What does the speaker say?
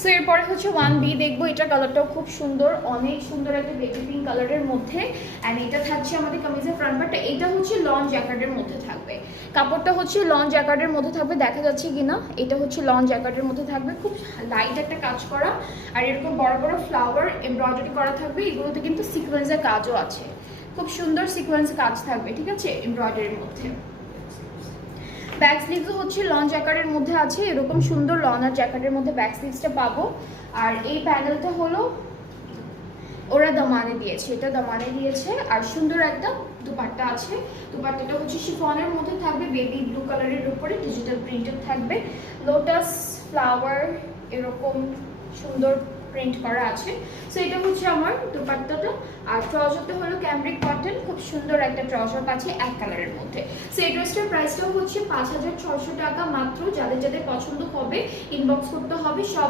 So এরপরে হচ্ছে 1B দেখবো। এটা কালারটাও খুব সুন্দর, অনেক সুন্দর একটা বেবি পিঙ্ক কালারের মধ্যে। অ্যান্ড এটা থাকছে আমাদের কামিজের ফ্রন্ট পার্টটা। এটা হচ্ছে লং জ্যাকেটের মধ্যে থাকবে, কাপড়টা হচ্ছে লং জ্যাকেটের মধ্যে থাকবে, দেখা যাচ্ছে কিনা, এটা হচ্ছে লং জ্যাকেটের মধ্যে থাকবে, খুব লাইট একটা কাজ করা। আর এরকম বড় বড় ফ্লাওয়ার এমব্রয়ডারি করা থাকবে, এগুলোতে কিন্তু সিকোয়েন্সের কাজও আছে, খুব সুন্দর সিকোয়েন্স কাজ থাকবে, ঠিক আছে, এমব্রয়ডারির মধ্যে। ব্যাক স্লিভসও হচ্ছে লং জ্যাকেটের মধ্যে আছে, এরকম সুন্দর লং আর জ্যাকেটের মধ্যে ব্যাক স্লিভসটা পাবো। আর এই প্যানেলটা হলো ওরা দামানে দিয়েছে, এটা দামানে দিয়েছে। আর সুন্দর একটা দুপাট্টা আছে, দুপাট্টাটা হচ্ছে শিফনের মধ্যে থাকবে, বেবি ব্লু কালারের উপরে ডিজিটাল প্রিন্টেড থাকবে, লোটাস ফ্লাওয়ার এরকম সুন্দর প্রিন্ট করা আছে। সো এটা হচ্ছে আমার দুপাট্টাটা। আর ট্রাউজারটা হলো ক্যামব্রিক কটন, খুব সুন্দর একটা ট্রাউজার পাচ্ছি এক কালারের মধ্যে। সো এই ড্রেসটার প্রাইসটাও হচ্ছে 5600 টাকা মাত্র। যাদের যাদের পছন্দ হবে ইনবক্স করতে হবে। সব